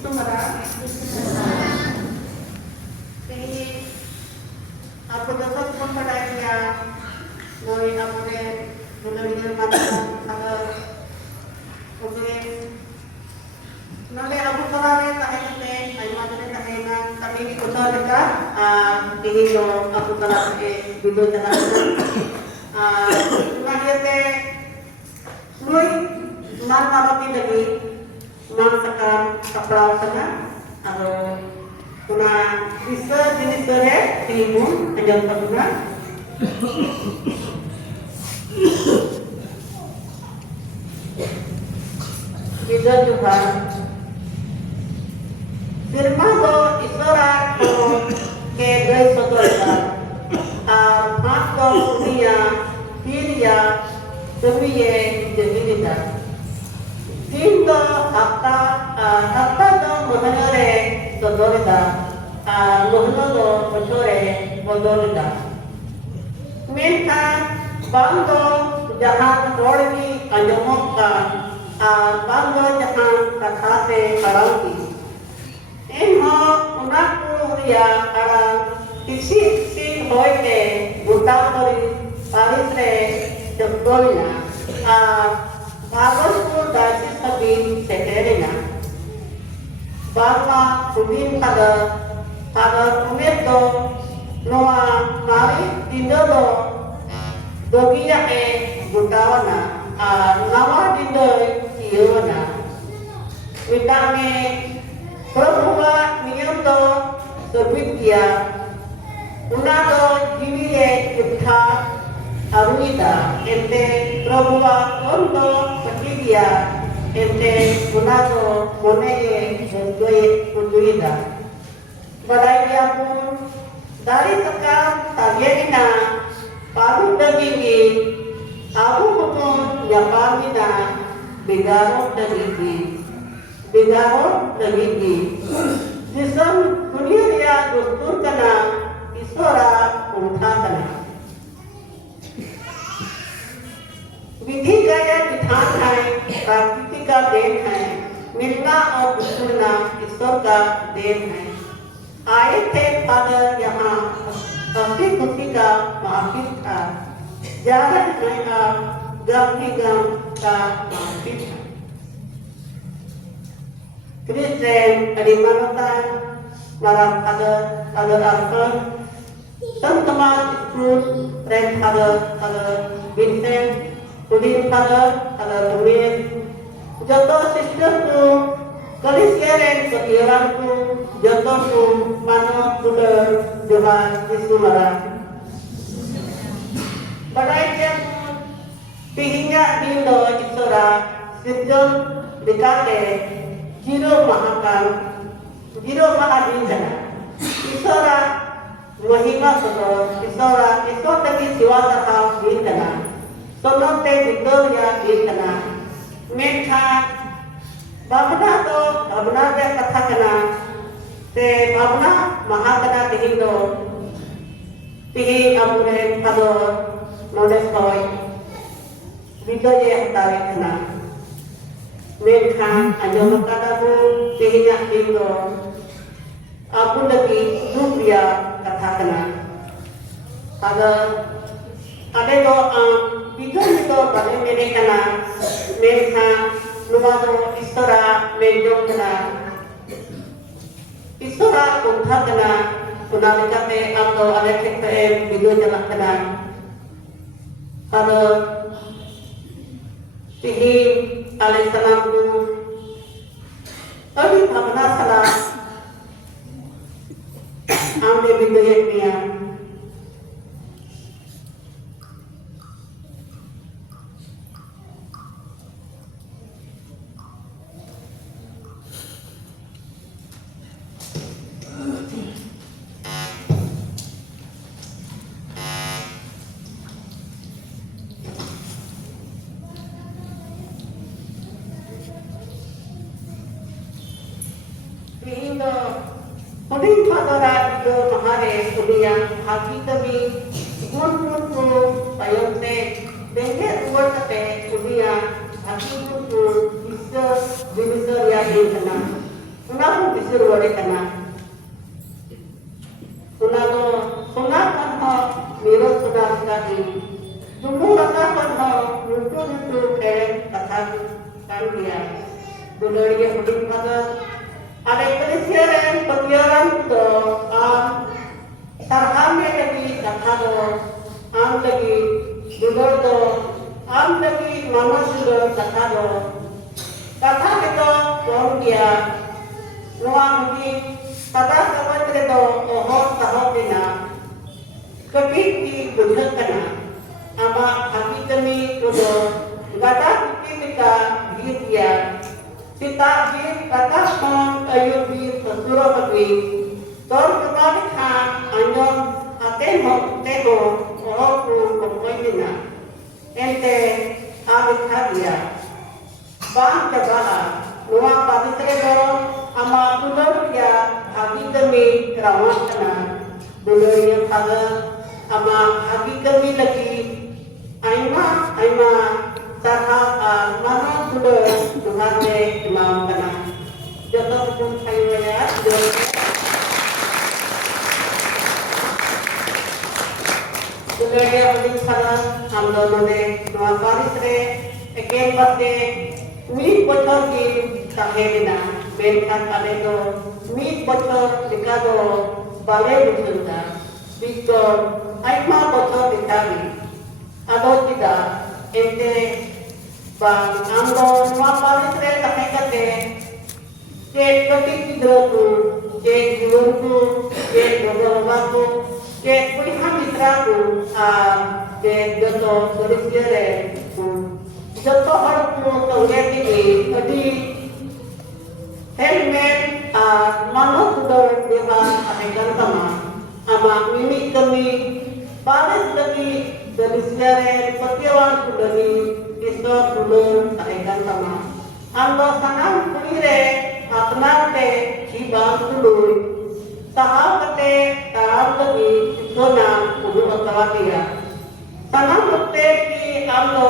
itu merah. Jadi apa dapat mempercayai noi apne mulai mata agar kemudian nanti aku kemarin tahunnya ayam ada tahunnya tapi di kota dekat ini lo aku kemarin video jalan kemudian teh noi nama roti lagi masakan kapal sana atau kuna bisa jenis bere timun ajang pernah bisa juga firman do isora ko ke doi sodora mato dia hiria tumiye jengida Tinto hatta do mohanore sodorida mohano do mochore bodorida menkan bando jahan rodni anjomokka bando jahan kathate karauti enho unaku ya arang kisi sin hoite butakori palisre jogolna Bagusku dari sabin seterina, bahwa kubin pada kumeto noa mari tindodo dogia butawana nawa tindo iona mitame prabhuva niyamto sabitya unado jimiye utha Arunita, ente prabhuva kondo patidia, ente unado moneye unduida. Badai pun dari sekam tagiana palu dagigi, abu pun nyapamina bigaro dagigi. Jisam dunia dia dustur kana isora untha kana. विधि का यह विधान है प्रकृति का then है मिलना और बिछुड़ना ईश्वर का देन है आए थे फादर यहाँ हंसी खुशी का महफिल था जाहिर है आप गम ही गम का महफिल था क्रिश्चियन अरिमानोतान मारा फादर आफर संत समाज school friend father Vincent Kudin pada tulis jatuh sisterku kalisiaren kepiranku jatuhku mana kuda Tuhan Yesus badai jam pihinya dindo isora sirjon dekate jiro mahadindana isora mahima soto isora tadi siwa sahab dindana Sonote Victoria Kirtana Mekha Babna to Babna de Katha kana te Babna Mahakana Tihindo Tihi Amure Pado Nodes Koi Victoria Hatari kana Menhan anjong kadabu tehinya indo aku lagi dubia katakan ada doa bikin itu pada mereka menhan lumado istora menjong kena istora kuntah kena kuna dekate atau ada kekayaan video jalan kena pada tihi alaihissalamku अभी भावना सला आमने बिंदु मिया Puding padora itu mahare kuliah hati kami gun ku payonte denge uar kate kuliah hati ku bisa bisa ya kana unahu bisa wale kana unago sona kan ha mero sona kadi dulu rasa kan ha itu ke kata kan dia dulu dia puding padora ada persiapan penyiaran to sarhame lagi kata am lagi duduk to am lagi manusia kata itu orang dia nuang di kata kawan itu oh tahu dina ketik bujuk kena ama hati kami itu kata kita dia Sita bir kata mang ayub bir sasura pagi tor kembali kan anjom teho orang pun pokoknya ente abis dia bang kebaha nuang paditre dorong ama tulur dia hagi demi rawan kena dulunya pada ama hagi demi lagi aima sarha mana tulur Tuhan imam kena jodoh pun saya tulur dia udah salah amlo node nuang parisre eken pate mid bocor di tahena benkan kale do mid bocor dikado bale busulda Victor aima bocor dikali ado tidak ente bang ambo nuang parisre tahekate cek ketik hidroku cek jiwanku cek dogawaku cek pilihan mitraku cek joto solisiere joto harapku taweti adi helmet mano kudor dewa ahekan sama ama mimi kami paris lagi solisiere patiawan kudari isto tulung ahekan sama ando sanam kulire apnate hibang tulur tahapate tahapagi sona ulu atawatiya sanam lotte ki ando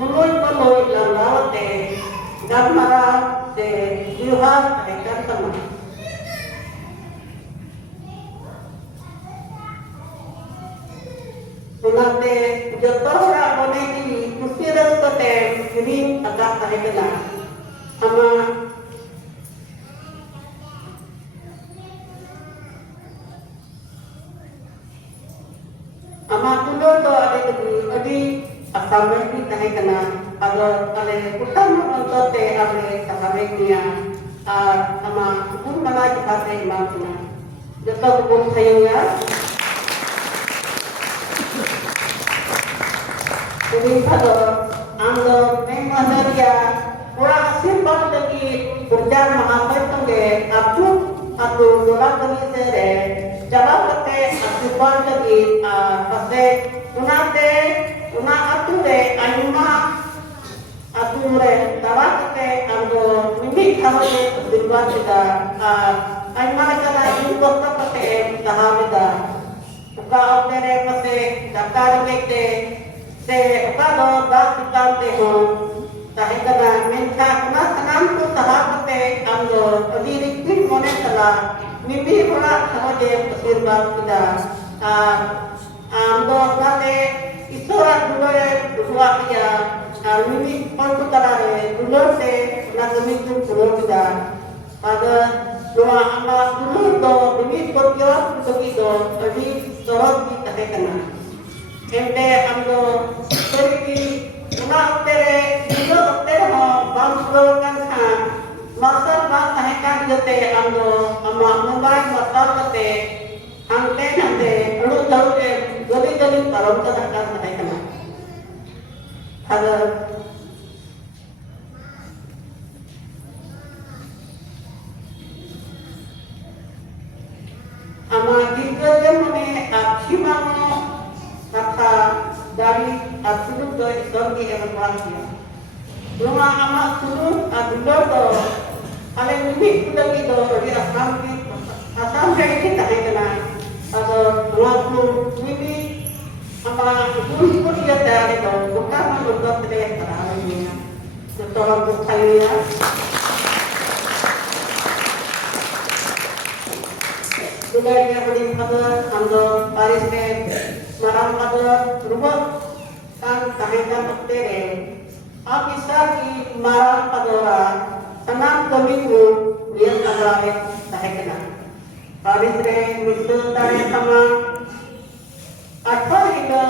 mulul lambawate gamara se yuhar ahekan sama Unate joto ora bone di kusira tote green agak kahekena ama tulo to adi asamai di kahekena ado ale utam ontote ade kahameknya ama pun mana jipate imamnya joto pun sayangnya Jadi pada anda memang dia orang simpel lagi berjalan mengapai tunggu aku orang kami sere jawab kete simpel lagi pasti una aku de anima aku re jawab kete ando mimpi kamu simpel kita anima negara itu kota kete tahu kita buka opere pasti daftar kete se kado das kante ho tahe kana mencha na sanam ko sahab te amdo adi rikit mone kala mimi hora sahaje pasirbad kita amdo nate isora dulore dua kia mimi pon kala re dulor te na demi tu dulor kita pada doa ama dulur do mimi potyo begitu adi sorot kita tahe kana ente amdo seriki una tere dulu tere ho bangso kan kan masal bang tahe kan jote amdo ama mumbai masal kate ante nante alu daru e goli goli parom ta kan tahe kana ada ama dirgajan mane akshimano kata dari absolut do istorgi evaluasi rumah amat sulu adulor do ale mimi kudagi do di asam ke ini tak kena atau waktu mimi ama pun dia dari do bukan untuk tidak teralihnya tolong bukannya sudah dia beri pada ando Paris ke marang pada rumah kan tahikan tere आप इसका की marang pada orang senang kemiku dia tagawe tahekna Paris re misal tare sama atau itu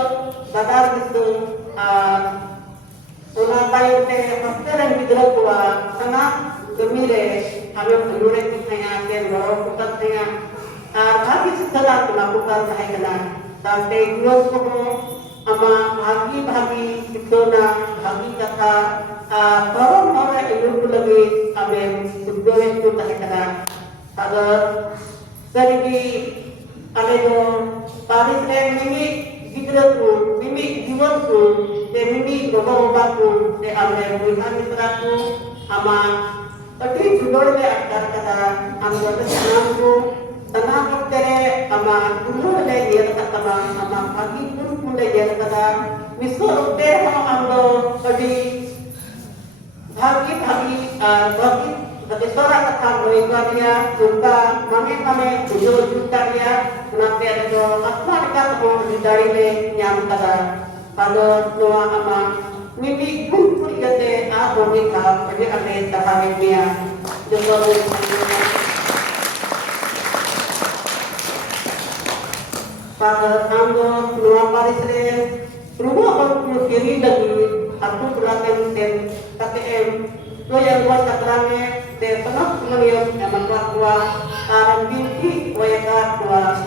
badar itu una tayo te hosteran bidra kuwa senang kemire kami pelure kitanya ke loro kutat tanya bagi setelah melakukan tahekna sampai dua suku ama bagi itu na bagi kata orang orang itu lagi kami sudah itu tahekna ada sedikit ada itu Paris yang mimi hidratku mimi jiwaku mimi doa-doaku ame bukan mitraku ama tadi sudah le kata anggota senangku tenang tere ama dulu le dia kata ama pagi pun le dia kata misal tere ho ando tadi bagi bagi seorang kata mereka dia juga mane tujuh juta dia nanti ada apa dekat mau dari le nyam kata pada doa ama mimi pun jadi aku nikah jadi ada tahanan dia juga pada anggo nuang Paris re rumah orang kiri lagi aku berlaku ten KTM lo yang buat sakrame te penuh melihat emang kuat arang binti wayaka kuat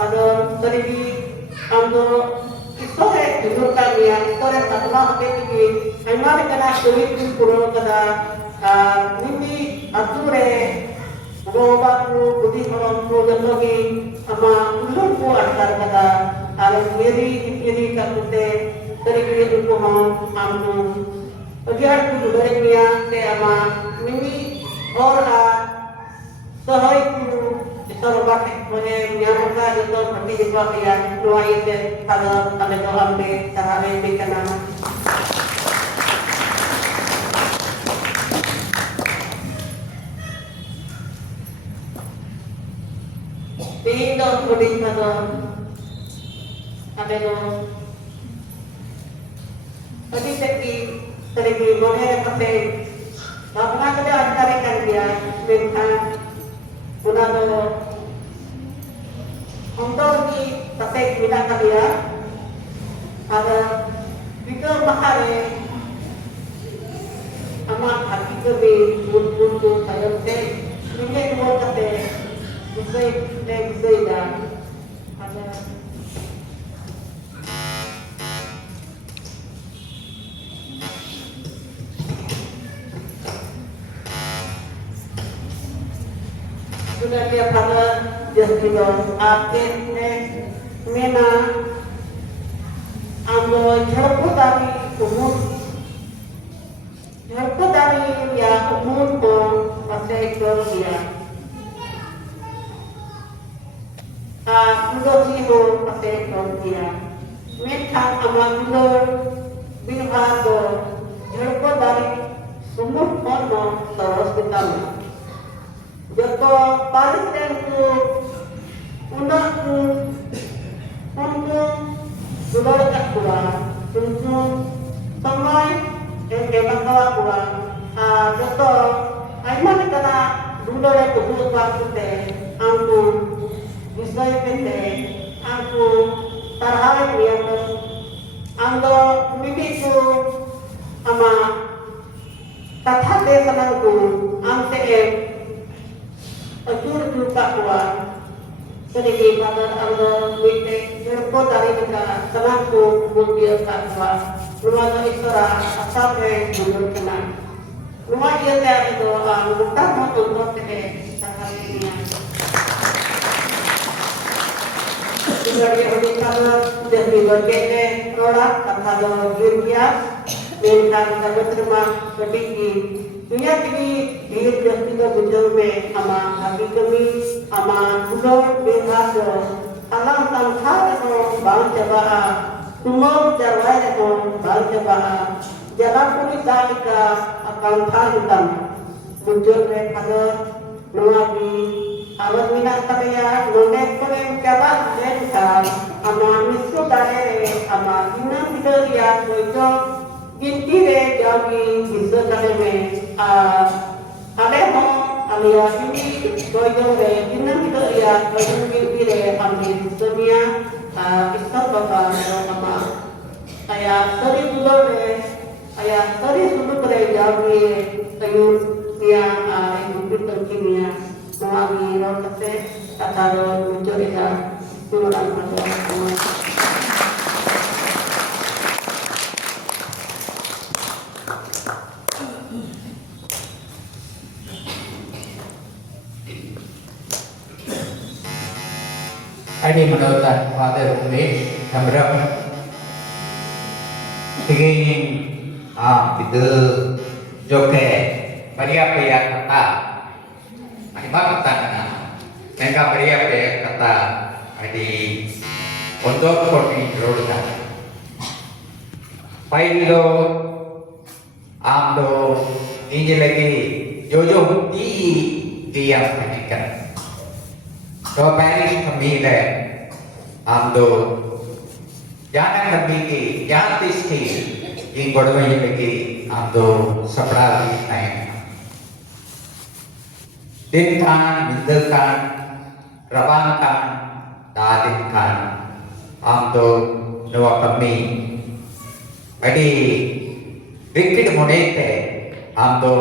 pada terigi anggo istore dijurkan ya istore tatma ke tigi emang kena sulit puro kada mimi ature Bapak budi orang tua lagi ama ulun ku antar kata alam kiri kakute dari kiri ku mau amnu bagian ku dari dia te ama mimi ora sahai ku isor batik mone nyamka joto pati jwa ya tuai te pada ade do ambe tahare bekana Tindo kuding pada ada do tadi terigi boleh pate bapna kada antare kan dia menhan guna do untuk di pate kita dia ada itu mahare amat hati kebe butu tayo te ini dua kate Bisa dah ada sudah dia pada jadi akhirnya mena ambo jauh dari umur ya umur pun masih dia Ulo siho pate dia. Mental ama ulo binhado joko dari umur kono terus kita joko paling ku unakku untuk dulur kakua untuk samai yang kebangga kakua joko aiman kana dulur kakua pakute aku bisa pente aku tarhai dia ando mimiku ama kata desananku ante ajur juga kuat sedikit pada ando wite berko dari kita sananku mulia kakwa rumah isra sampai mundur kena rumah dia dari doa mudah untuk sekalinya dari orang dari berbagai produk kata dunia dengan kata terima sedikit dunia ini dia tidak berjumpa ama hati kami ama sudah berhasil alam tanpa itu bang coba semua cara itu bang coba jalan pun dalika akan tahutan muncul mereka nabi awal minat karya nonek konen kala lenta ama misu dare ama inam bidariya kojo ginti re jami misu dare me ale ho aliya ini kojo re inam bidariya kojo ginti re ami dunia isar bapa ama aya sari dulur re aya sari sulu re jami tayur dia ibu terkini Mami rote tataro muncul ida turunan pada Adi menurut Father Umesh Hamram ingin itu joke pria kata Makatana, mereka beriak kata di untuk kopi roda. Pailo amdo ini lagi jojo dia menikah. So Paris kami le amdo jangan kami jangan tisti yang berdua lagi amdo sebelah lain. Dinkan, mindekan, rabangkan, dadinkan, amdo nawa kami. Adi rikit monete amdo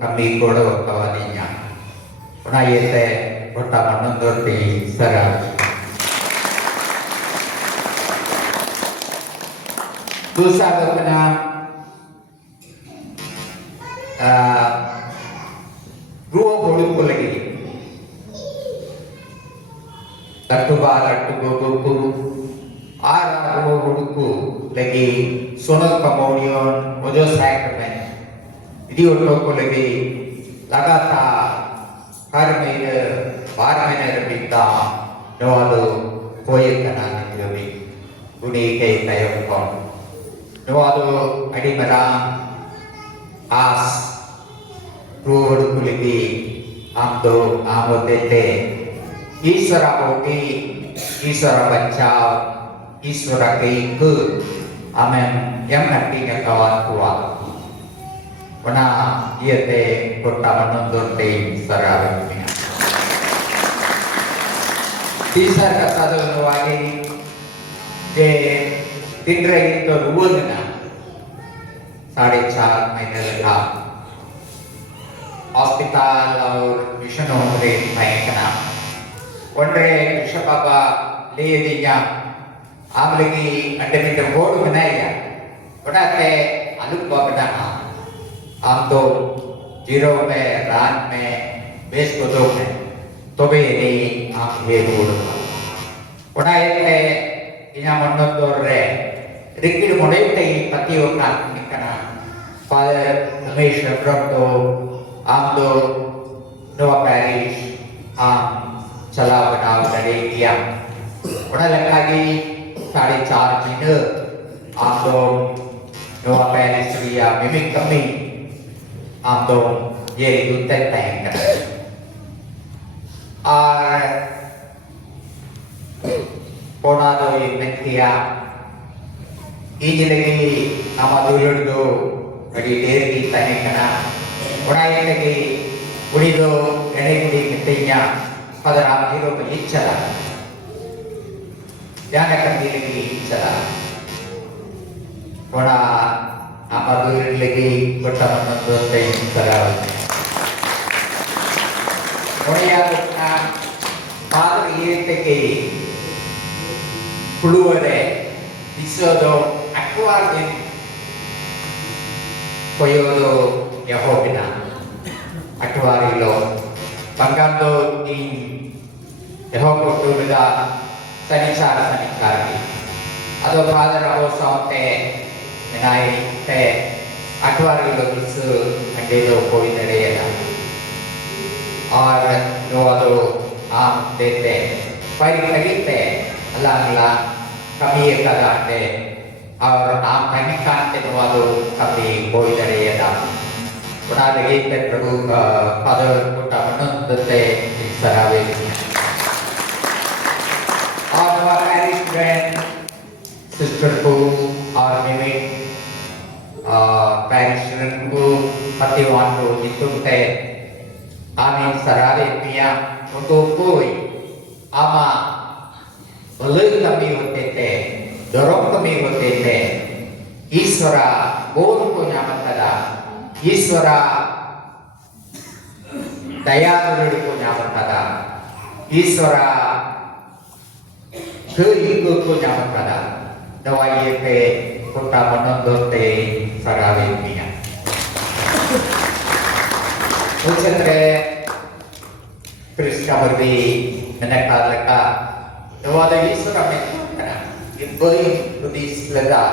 kami kodo kawadinya. Puna yete kota menundur di serang. Dosa kena Gua boleh lagi. Latu buku, ara gua buku lagi. Sonat kemudian ojo sacrament. Jadi untuk lagi lagata har minggu, bar minggu kita doalu koi kanan kami. Budi kei tayo kon. Doalu adi merang as Guru kuliti amdo amotete Isara bogi Isara bacau Isara keiku amen yang artinya kawan kuat Pernah dia te kota menonton te Isara Isara kata dulu lagi je tindra itu dua na साढ़े 4 महीने लगा hospital और mission होंगे पैकना वंडरे mission पापा ले दिया आप लगी अंडरमीटर बोर्ड बनाया बनाते आलू बनाना हम तो जीरो में रात में बेस को दो में तो भी नहीं आप ये बोर्ड बनाए थे इन्हें मनोर दौर रे रिक्किड मोड़े थे पतियों का निकना Father Ramesh Prabhu Amdo Noah Parish चला बनाव करे किया उन्हें लगा कि 4.5 महीने आप लोग नोआ पैरिस रिया मिमिक कमी am dong ye du te tang kana ar pona do ye mekia ijilegi amadulur do adi der ki tang kana ona yelegi udi do ene kudi mitenya padara hiro ko ichara yana kandilegi ichara ona amadulur legi bertaman do teng sarawal ona ya na padar ye teki puluwade isodo akwa din koyodo yahobina akwarilo pangando in yahobo tulada sanichara ado father abo saute menai te akwarilo bisu andedo koinareyada और नोवादो आम देते परी लगते अल्लाह कभी एक कराते और आम नहीं खाते नोवादो कभी कोई डरे यदा बना लगे ते प्रभु पद कोटा मनंदते सरावे और हमारे फ्रेंड सिस्टर को और मेरे पैरिश को पतिवान को जितुते amin sarade pia untuk koi ama belum kami hotete dorong kami hotete Iswara bol ko nyaman tada Iswara daya dulu ko nyaman tada Iswara keiku ko nyaman tada dawai pe kota menondote sarade pia Ucapre Krishna berdi menakadaka Dawada Iswara menakana Ibboi Buddhis lega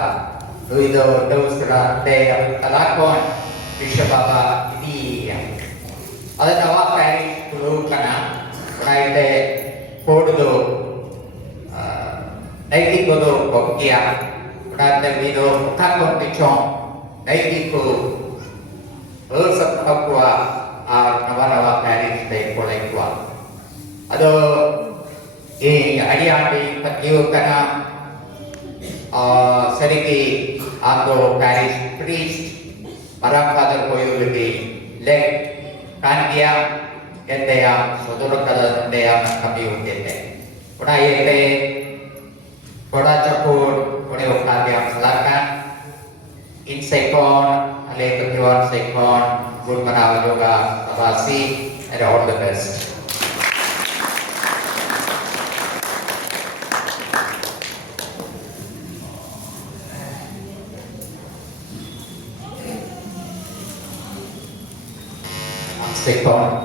Duido Dawsra de Talakon Vishwababa Idi Ada Dawa Pari Kulu Kana Raide Kodo Naiki Kodo Kokia Rada Vido Kakon Pichon Naiki Kulu Ulsat Akwa nawa-nawa Paris day kulay kuwa. Ado adiante patiyo kana sariki ato Paris priest marang father ko yung lagi leg kandiya kaya sodoro kada ndeya kami yung kete. Kuna yete koda chapur kone ukadya salakan in second ale ketiwan second good manawa yoga sabasi and all the best. Second.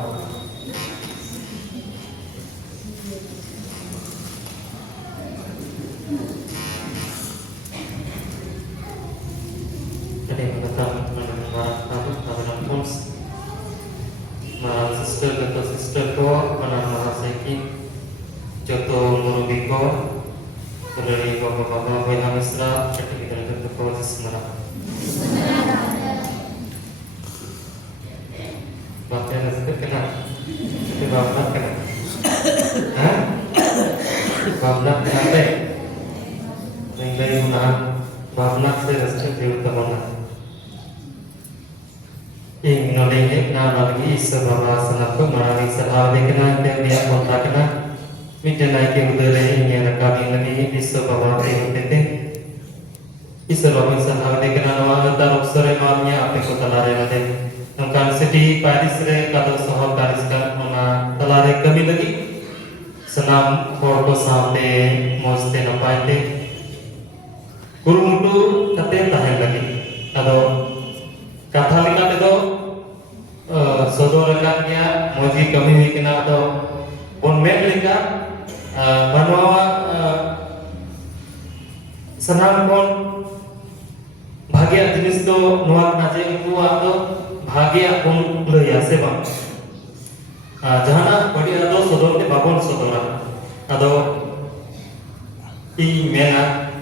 Sister ko mana mahasaikin joto murubi ko dari bapak-bapak Wilham Isra jadi kita itu proses semarang bapak yang kena itu bapak kena hah bapak kena deh yang dari mana bapak saya rasa dia utama ing nolenge na lagi sebaba sanapku marani sarha dekna dia kontakna mitena ke udare ing rakami lagi sebaba te sebaba sarha dekna nawa dar uksare mamnya ape ko talare nade nangkan city paris re kado soho paris kan ona talare kami lagi senam korto samne moste napaite kurumutu kate tahen lagi ado kata lika itu sodorkannya moji kami wikina atau bonmen lika manwa senang pon bahagia jenis itu nuat naje itu atau bahagia pun laya sebab jahana badi atau sodor ke babon sodoran atau i mena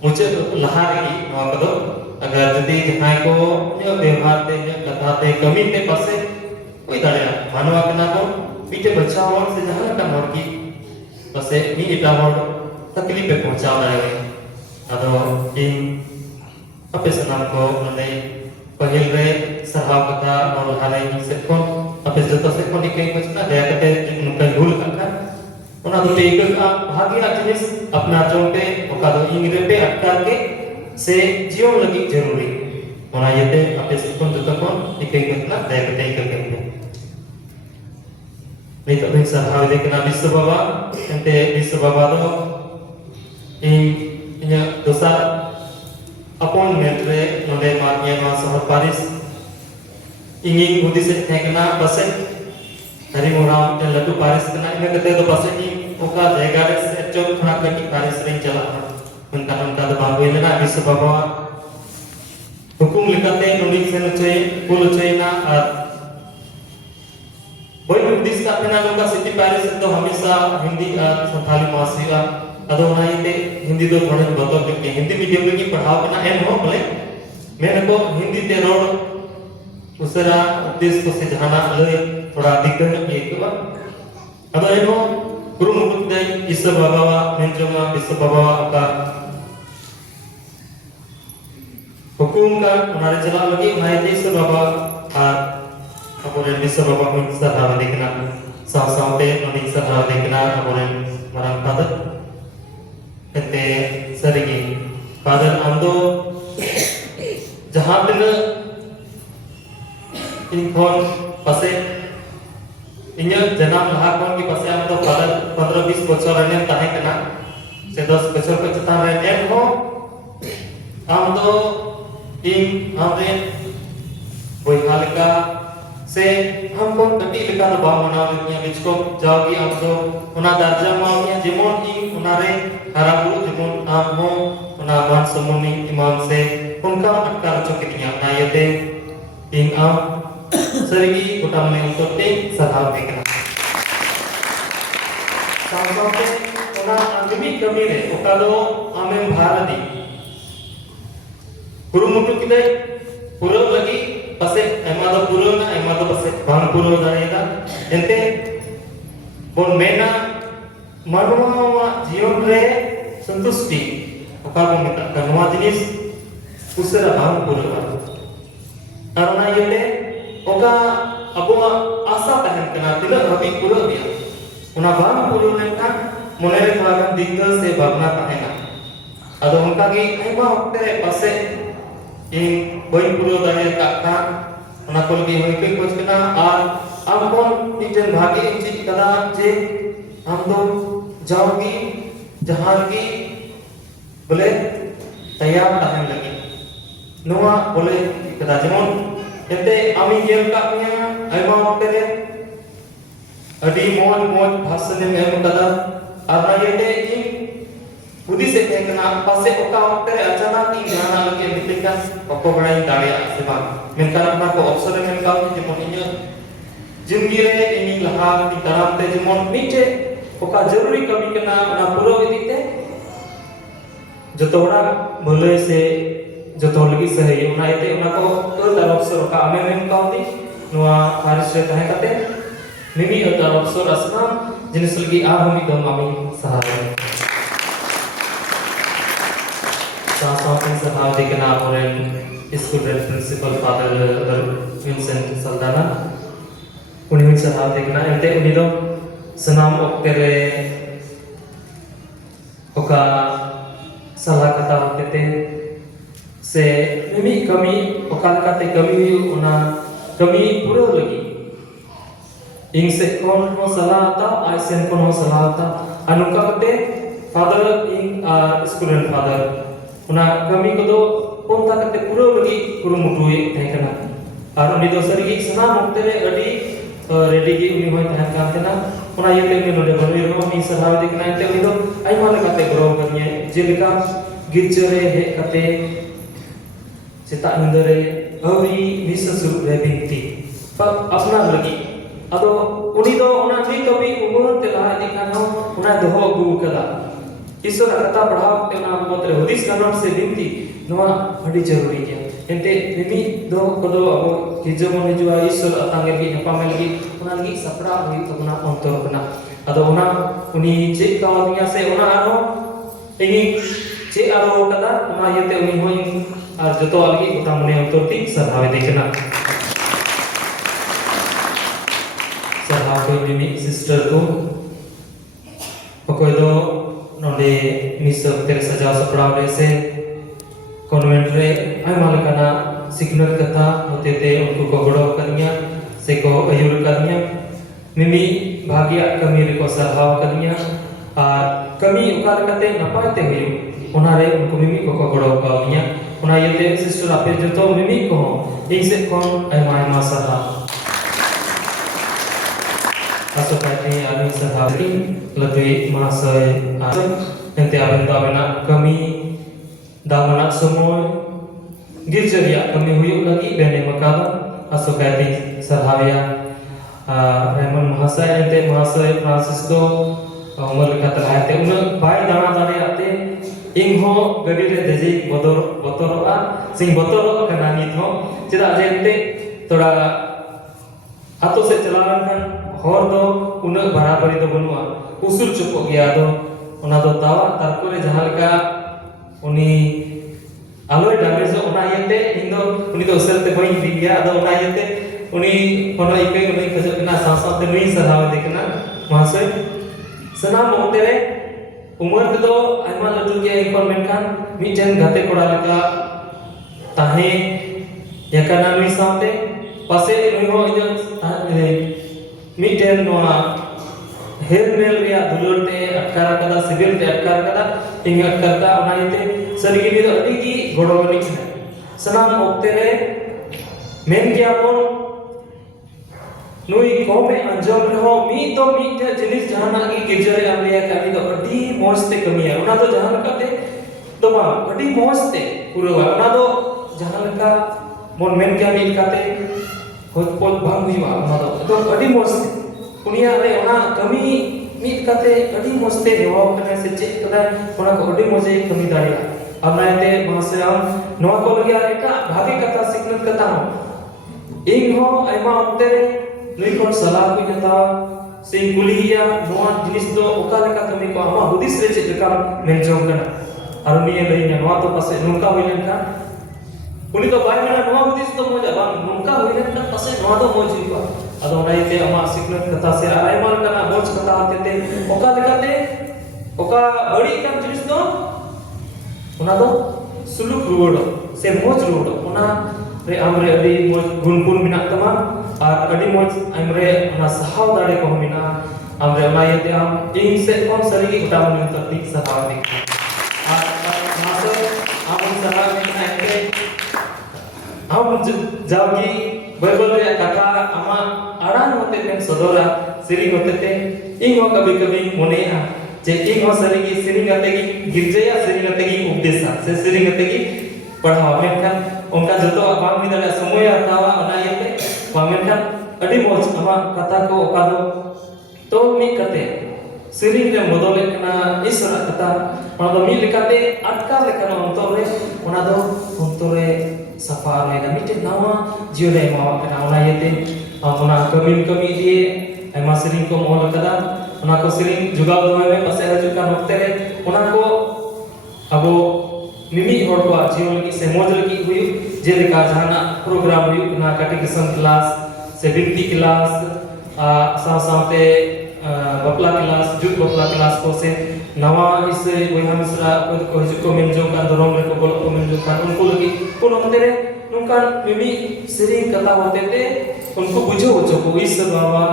muncul lahar ini nuat itu अगर जदि जहां को न्यो व्यवहार ते न्यो कथा ते कमी ते पासे कोई दाड़े मानवा कना को पीछे बच्चा और से जहां का नोट की पासे मी इटा और तकलीफ पे पहुंचा रहे अदो इन अपे सनाम को नले पहिल रे सहाव कथा और हाले से को अपे जतो से को निके बचना दया कते नुका भूल का ओना तो टेक का भाग्य जिनिस अपना जोंटे ओका दो इंग्रे पे अटका के से जीवन लगी जरूरी ओना येते अपे से को जतो को निके बचना दया कते के नहीं तो भी सहाव देखना विश्व बाबा एंते विश्व बाबा दो इन दोसा अपॉइंटमेंट रे नोडे मानिया मा सहर पारिस इंगी हुदी से थेकना बसे हरि मोराम ते लड्डू पारिस कना इन कते तो बसे नी ओका जगह रे से चो थोड़ा कटी पारिस रे चला उनका तो बाबू लेना विश्व बाबा हुकुम लिखते नोडी से नचे कुल चेना और वही उद्देश का अपना लोग का सिटी पारिस तो हमेशा हिंदी और संथाली मासिका अदो नाइते हिंदी दो थोड़े बदल के हिंदी मीडियम में पढ़ाओ ना एम हो बोले मैंने को हिंदी ते रोड उसरा उद्देश्य को से जहाना ले थोड़ा दिक्कत है एक बार अदो एनो गुरु मुकुट दे ईश्वर बाबा मेंजमा विश्व बाबा का हुकुम का हमारे चला लगी हमारे ईश्वर बाबा और अपने विश्व बाबा को सराहना देखना साथ-साथ उन्हें सराहना देखना अपने मरम पादर कते सरिगी पादर आंदो जहां दिन इनकोन पासे इन्या जन्म लहा कोन की पासे आंदो पादर 15-20 बच्चों रहने ताहे कना से 10 बच्चों को चता रहने हो आंदो इन आंदे वही हाल का से हमको कटी लिखा तो बावना लिखिया बिचको जाओगी आप तो उना दर्जा मांगिया जिमोन की उनारे हराबू जिमोन आप हो उना मान समुनी इमाम से उनका अटकार चुकिया ना ये थे इन आप सरगी उठा में उनको ते सलाह देखना सामने उना अंगमी कमी रे उका दो आमें भारती कुरुमुटु किदे पूरा लगी पसे एमा दो पूरा ना एमा दो पसे बांग पूरा दाएगा एंते बोल मेना मानवा जीवन रे संतुष्टि ओका को मिता कनवा जिनिस उसरा बांग पूरा karena yete oka abuwa asa tahan kena tidak tapi पूरा दिया उना बांग पूरा लेका मोने रे थोड़ा दिग्गज से भावना ताहेना अदो उनका की एमा ओक्ते पसे इन बई पूरा दाड़े का उना कोल की होई पे कुछ कना और हम कोन इजन भागे चीज कदा जे हम तो जाओगी जहां की बोले तैयार ताहन लगी नोआ बोले कदा जेमन एते आमी जेल का मिया आइमा ओक्ते अडी मोज मोज भाषण में एम कदा आना येते इन बुद्धि से देखना पासे ओका ओक्ते अचानक की जाना लगे मितिका ओको बड़ाई दाड़िया सेवा मेनका अपना को अवसर मेनका जेमन इन्या जिंदगी रे इनी लहा की तरफ ते जेमन नीचे ओका जरूरी कमी कना ना पूरा विदिते जतोड़ा भले से जतो लगी सही उना एते उना को तरफ अवसर का हमें मेनका होती नोआ फारिस रे कहे कते मिमी तरफ अवसर असना जिनिस लगी आ हमी दम आमी सहारे साथ सहाव देखना और स्कूल रे प्रिंसिपल फादर विंसेंट सल्दाना उन्हीं सहाव देखना एते उनी दो सनाम ओक्ते रे ओका सलाह कथा होते से मिमी कमी ओका कते कमी उना कमी पूरा लगी इन से कौन हो सलाह आता आइसेन कौन हो सलाह आता अनुका कते फादर इन स्टूडेंट फादर उना कमी को दो पोंता कते पूरा लगी कुरुमुटुए तहकना और उनी दो सरगी सना मुक्ते रे अडी रेडी की उनी होय तहन कांतना उना येते में नोडे बनी रो मी सलाह देखना ते उनी दो आइमा कते ग्रो करनिए जेलिका गिरजे रे हे कते चिता इंदरे अवि विससु रे बिंती पर अपना लगी अदो उनी दो उना नी कभी उमर ते लहा दिखानो उना दोहो अगु कदा ईश्वर कथा पढ़ाओ ते ना मोतरे हदीस कानून से बिनती नोआ बड़ी जरूरी है ente mimi do kodo abo hijau hijau isur atangge gi apa lagi una lagi sapra hui to kuna ontor kana ado una uni cek kawanya se una aro ini cek aro kata una yete uni hoi ar joto lagi utamane ontor ti sarhawe dekena sarhawe mimi sister ko pokoi do nonde misok tere sajau sapra se convent रे Aima लेकाना signal कथा होते थे उनको को गड़ो करनिया से को अयुर करनिया मिमी भाग्य कमी रे को सरहाव करनिया और कमी उका लेकाते नपाते हुई उनारे उनको मिमी को गड़ो करनिया उना येते सिस्टर आपे जतो मिमी को इसे कोन आयमा आयमा सरहाव असो कहते आदमी सरहाव की लतुई मासय आदम एंते आबंदा बना कमी दामना समोय गिरजरिया कमी हुई लगी बेने मकादा असो कहते सरहाविया रेमन महाशय एंते महाशय फ्रांसिस दो उमर कतल हाते उन बाय दाना दाने आते इंहो गडी रे देजे बतरोआ सिंह बतरो कना नित हो चेदा जेते थोड़ा आतो से चलावन खान हर दो उन बराबरी दो बनुआ उसूल चुप गया दो उना दो दावा तारकोरे जहां लका उनी आलोय डामेज उना येते इंदो उनी तो उसरते बई दिया अदो उना येते उनी कोनो इपे उनी खजना सासाते नुई सरहाव देखना महाशय सना मोते रे उमर दो आयमा लटु के इनफॉर्मेशन खान मिजन गाते कोड़ा लका ताहे यकाना नुई साते पासे नुई हो इजन मिजन नोआ हेलमेल रिया दुलरते अटकार कदा सिविल ते अटकार कदा इंग अटकारता उना येते सरगी नि दो अडी की गोडोनी सनाम ओक्ते रे मेन कियापन नुई कोमे अंजम हो मी तो मी ते जिनिस जहाना की गिरजरे आमलिया कामी दो अडी मोस्ते कमिया उना तो जहान कते तो मा अडी मोस्ते पुरो उना तो जहान का मोन मेन कियामी काते होत पोत भांग हुआ उना तो अडी मोस्ते पुनिया रे उना कमी मीत कते अडी मोस्ते हेवा कने से चेक कदा उना को अडी मोजे कमी दारिया अब नायते महाशय हम नोआ को लगे एटा भागे कथा सिकनत कथा हो इंग हो आयमा ओते रे नुई कोन सलाह को जता से कुलिया नोआ जिनिस दो ओका लेका कमी को आमा हुदिस रे चेक का मेनजों कना और निये लई नोआ तो पासे नुका होइलन का उनी तो बाय मेना नोआ हुदिस तो मोजा बांग नुका होइलन का पासे नोआ तो मोजी को अदो नायते आमा सिकनत कथा से आयमा कना मोज कथा होते ओका लेकाते ओका बड़ी काम जिनिस दो उना दो सुलुक रुवड़ो से मोज रुवड़ो उना रे आमरे अडी मोज गुणपुन मिना तमा और अडी मोज आमरे उना सहाव दाड़े को मिना आमरे उना येते आम इन से कोन सरीगी उटा मन तकलीफ सहाव दे और मासो आम सहाव मिना के हम जागी बाइबल रे कथा आमा आरान होते पेन सदोरा सिरी होते ते इंगो कभी कभी मोनेया जे इंग हो सरीगी सिरी गते की गिरजया सिरी गते की उपदेशा से सिरी गते की पढ़ावा मेनखान उनका जतो बांग मिदला समय हतावा उना येते मेनखान अडी मोज आमा कथा को ओकादो तो मी कते सिरी रे बदले कना इसरा कथा उना दो मी लेकाते अटका लेकन अंतर रे उना दो अंतर रे सफा रे मिटे नावा जियो रे मावा कना उना येते उना कमी दिए आयमा सिरी को मोल कदा उना को सिरी जुगाव दोय में पासे हजुका नोक्ते रे उना को अबो मिमी होड़ को जीवन की से मोज लगी हुई जे लेका जहाना प्रोग्राम हुई उना कैटेकिज्म क्लास से बिनती क्लास साथे बपला क्लास जुग बपला क्लास को से नवा इस वहा मिसरा को को मेनजो का दरोम रे को बोल को मेनजो का उनको लगी कोन होते रे नुका मिमी सिरी कथा होते थे उनको बुझो को इस बाबा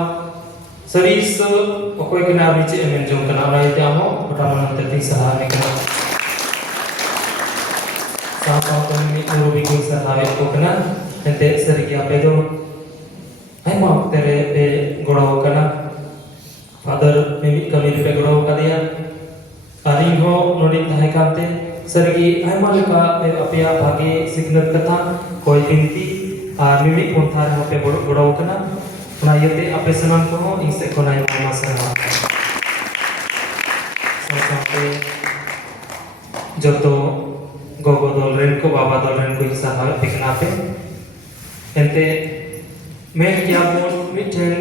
सरीस ओकोय के नाम नीचे मेनजो का नाम आइते आमो बटामन तती सलाह ने का साथ में रूबी को सलाह को कना एते सरी के आपे दो आयमा तेरे पे गोड़ो कना फादर मिमी कमी पे गोड़ो का दिया आनी हो नोडी थाहे काते सरगी आयमा लेका अपया भागे सिग्नत कथा कोई बिनती मिमी पोंथार हो पे गोड़ो कना ना येते आपे सनम को हो इसे को नाय मामा सना साथे जतो gogo dol ren ko baba dol ren ko sarhawe pikna pe ente men kya bon miten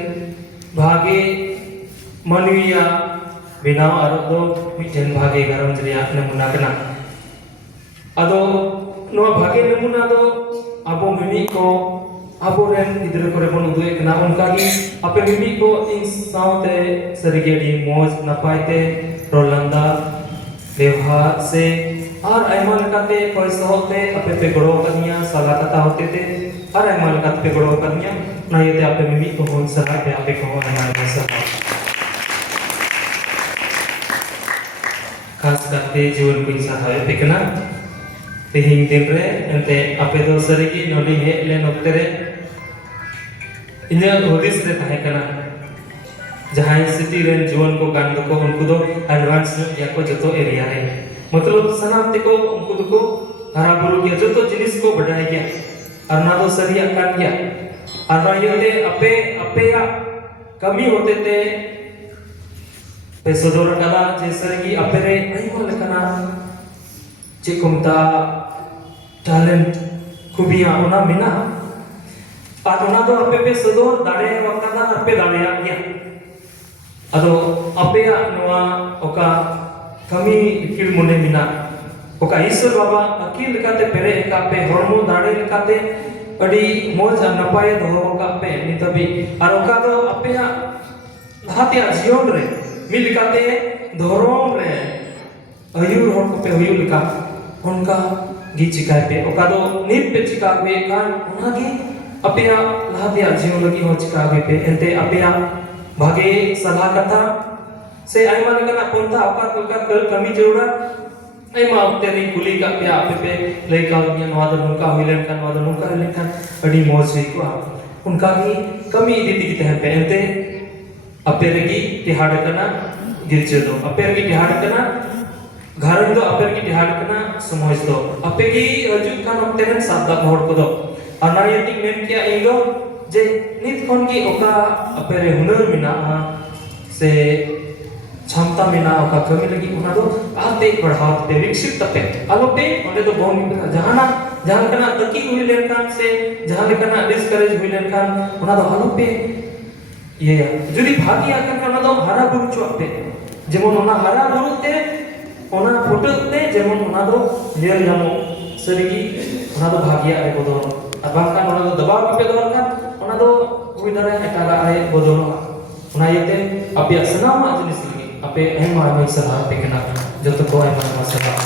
bhage manuya binaw aro do miten bhage garam jriya namuna kana ado no bhage namuna do abo mimi ko abo ren idre kore bon udu kana unka gi ape mimi ko in saute sarigedi moj napaite rolanda व्यवहार से और ऐमान करते पैसा होते अपने पे गड़ो करनिया सला कथा होते थे और ऐमान करते पे गड़ो करनिया ना ये थे अपने मिमी को होन सला पे आपे को होन हमारे सला खास करते जीवन को इंसान है पिकना ते हिंग दिन रे अंते अपने दो सरे की नोली है ले नोकते रे इन्हें होदिस रे ताहे करना जहाँ सिटी रेन जीवन को गान को उनको दो एडवांस या को जतो एरिया है मतलब सनाते को उनको को हरा बुरु किया जतो जिनिस को बढ़ाया गया और ना तो सरिया काट गया और ना ये अपे अपे या कमी होते थे पैसों दौर कला जैसे कि अपे रे नहीं बोले करना चिकुमता टैलेंट कुबिया उना मिना पात उना तो अपे पे सदोर दाड़े वक्त ना अपे दाड़े आ गया अदो अपेया नवा ओका कमी इकिल मुने मिना ओका ईश्वर बाबा अकिल लेकाते पेरे एकापे हरमो दाड़े लेकाते अडी मोज नपाय दोहो ओकापे नितबी आर ओका दो अपेया हातिया जीवन रे मि लेकाते धोरोम रे अयुर हर को पे हुयु लेका उनका गी चिकाय पे ओका दो नित पे चिका पे कान उनागे अपेया हातिया जीवन लगी हो चिका पे एते अपेया भागे सलाह कथा से आइमा लेकर पंथा आपका तुलका कर कमी जरूरा आइमा तेरी कुली का पे आप पे लेका दुनिया नवादन उनका हुइलन का नवादन उनका हुइलन का अड़ी मौज हुई को उनका ही कमी दीदी की तह पे एंते अपेरगी तिहाड़ करना गिरचे दो अपेरगी तिहाड़ करना घरन दो अपेरगी तिहाड़ करना समझ दो अपेगी अजुक का नक्तेरन सादा मोड़ को दो अनायति मेन क्या इंगो जे नित कोन की ओका अपेरे हुनर मिना से क्षमता मिना ओका कमी लगी उना दो आते बढ़ावत पे विकसित तपे आलो पे ओने तो बहुत मिना जहाना जहां कना तकी हुई लेनकान से जहां लेकना डिस्करेज हुई लेनकान उना दो आलो पे ये जुदी भागी आकन कना दो हरा बुरु चोपे जेमन उना हरा बुरु ते उना फोटो ते जेमन उना दो रियल नामो सरिगी उना दो भागिया रे बोदो अबाका उना दो दबाव पे दो kan ona do hui dare ekara are bodono ona yete ape sanama jinis lagi ape ema mai salah ape kena joto ko ema masalah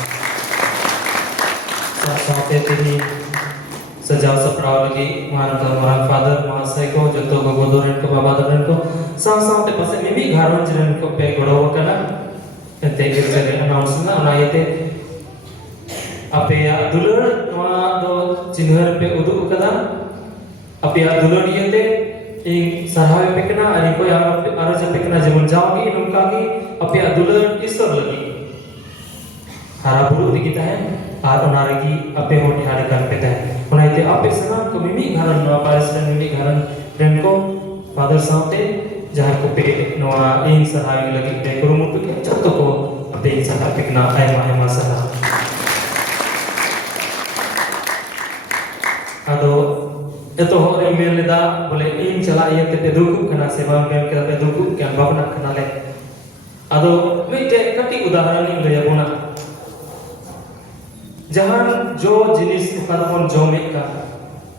साथ ही सजाव सप्राव लगी हमारा फादर महाशय को जोतो गोगो दोरन को बाबा दोरन को साथ पासे में भी घरन जरन को पे गड़ो कना एते गिरजे अनाउंस ना ona yete ape ya dulur नवा दो चिन्हर पे उदु कदा अपया दुलर येते इन सरहावे पेकना अनि कोई आरोज पेकना जेमन जाओगी नुका की अपया दुलर ईश्वर लगी हारा बुरु दिगिता है आर ओनारगी अपे होटी हारे कर पेता है ओनाइते अपे सना को मिमी घरन नवा पारिसन मिमी घरन रेन को फादर साथे जहां को पे नवा इन सरहावे लगी पे कुरुमुट के जत्तो को अपे सरहा पेकना आयमा सरहा आदो एतो होरे मेल लेदा बोले इन चला ये ते दुकु कना सेवा में के पे दुकु के भावना कना ले आदो मिटे कटी उदाहरण इन ले बोना जहां जो जिनिस उकारबन जोमे का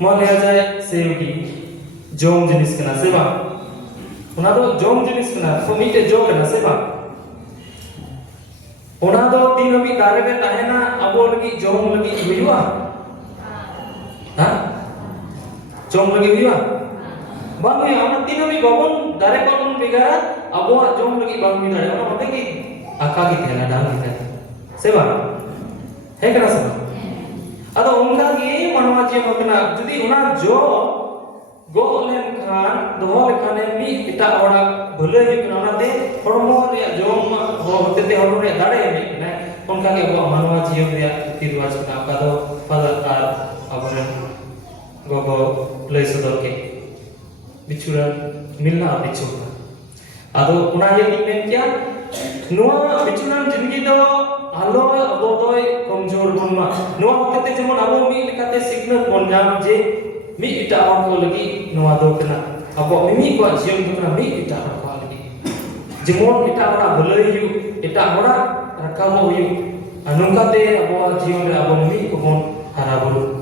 मन ले जाए सेवगी जोम जिनिस कना सेवा उना दो जोम जिनिस कना तो मिटे जो कना सेवा उना दो तीन भी दारे में ताहेना अबो लगी जोम लगी हुईवा हां जोम लगी हुईवा बांग में हम तीनों भी बाबन दारे कोन बिगारा अबो जोम लगी बांग में दारे ओना होते की आका की थेला डाल के सेवा है कना सब अदो उनका ये मनवा जे मकना जदी उना जो गो लेन खान दोहो लेखाने मी इटा ओड़ा भले ही कनाते हड़मो रे जोम हो होते ते हड़मो रे दाड़े में ने उनका के मनवा जीवन रे तीरवाज का का दो फादर आर अबरे गोगो ले सदर के बिचुरा मिलना बिचुरा आदो उना ये में क्या नुआ बिचुरा जिंदगी दो alo abo doi komjor bon ma noa hotete jemon abo mi lekate signal bon nyam je mi ita hor ko lagi noa do kena abo mimi ko jion do kena mi ita hor ko lagi jemon ita ora boleh yu ita ora rakamo yu anungkate abo jion re abo mimi ko bon harabulu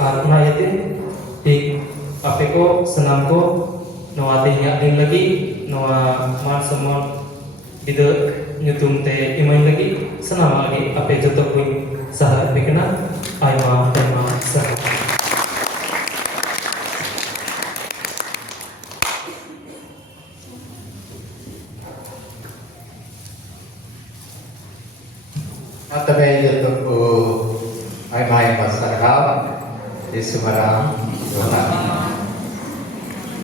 atna yete ik ape ko senam ko noa te nyak din lagi noa man semon bida nyutum te imai lagi senam lagi ape joto kuin saha ape kena aima saha Atabe joto ko aima sarhau di Semarang, Jawa Tengah.